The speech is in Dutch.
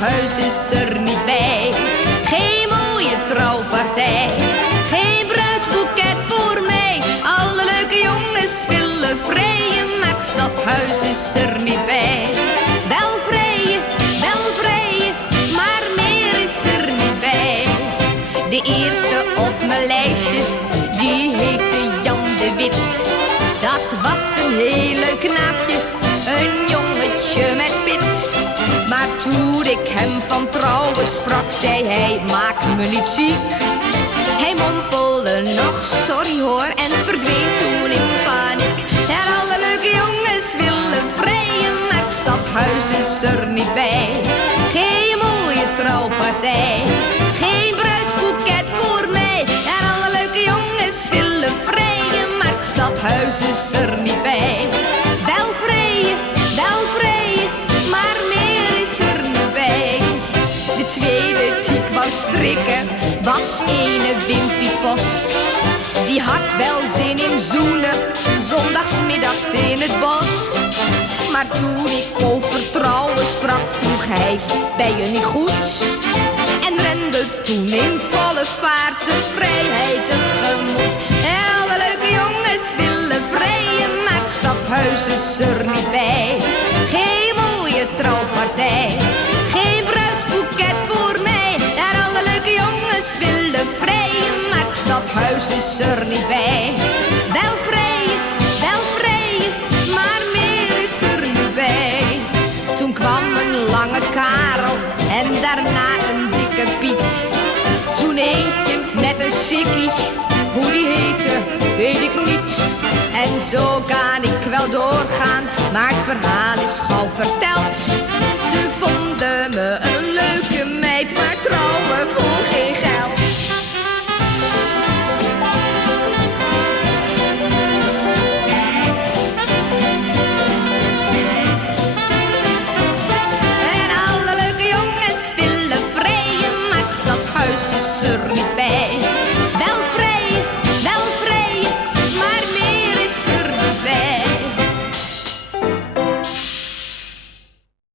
stadhuis is er niet bij. Geen mooie trouwpartij, geen bruidsboeket voor mij. Alle leuke jongens willen vrijen, maar het stadhuis is er niet bij. Wel vrijen, maar meer is er niet bij. De eerste op mijn lijstje, die heette Jan de Wit. Dat was een heel leuk knaapje, een jongetje met pit. Maar toen ik hem van trouwen sprak, zei hij, maak me niet ziek. Hij mompelde nog, sorry hoor, en verdween toen in paniek. En alle leuke jongens willen vrijen, maar het stadhuis is er niet bij. Geen mooie trouwpartij, geen bruidsboeket voor mij. En alle leuke jongens willen vrijen, maar het stadhuis is er niet bij. Wel vrijen, maar meer is er niet bij. De tweede die ik wou strikken was ene Wimpie Vos. Die had wel zin in zoenen, zondagsmiddags in het bos. Maar toen ik over trouwen sprak, vroeg hij, ben je niet goed? En rende toen in volle vaart zijn vrijheid tegemoet. En alle leuke jongens willen vrijen, maar het stadhuis is er niet bij. Geen mooie trouwpartij, geen bruidsboeket voor mij. En alle leuke jongens willen vrijen, maar het stadhuis is er niet bij. Wel vrijen, maar meer is er niet bij. Toen kwam een lange Karel en daarna een dikke Piet. Toen eentje met een sikkie, hoe die heette, weet ik niet. En zo kan ik wel doorgaan, maar het verhaal is gauw verteld. Ze vonden me een leuke meid, maar trouwen voor geen geld. En alle leuke jongens willen vrijen, maar het stadhuis is er niet bij.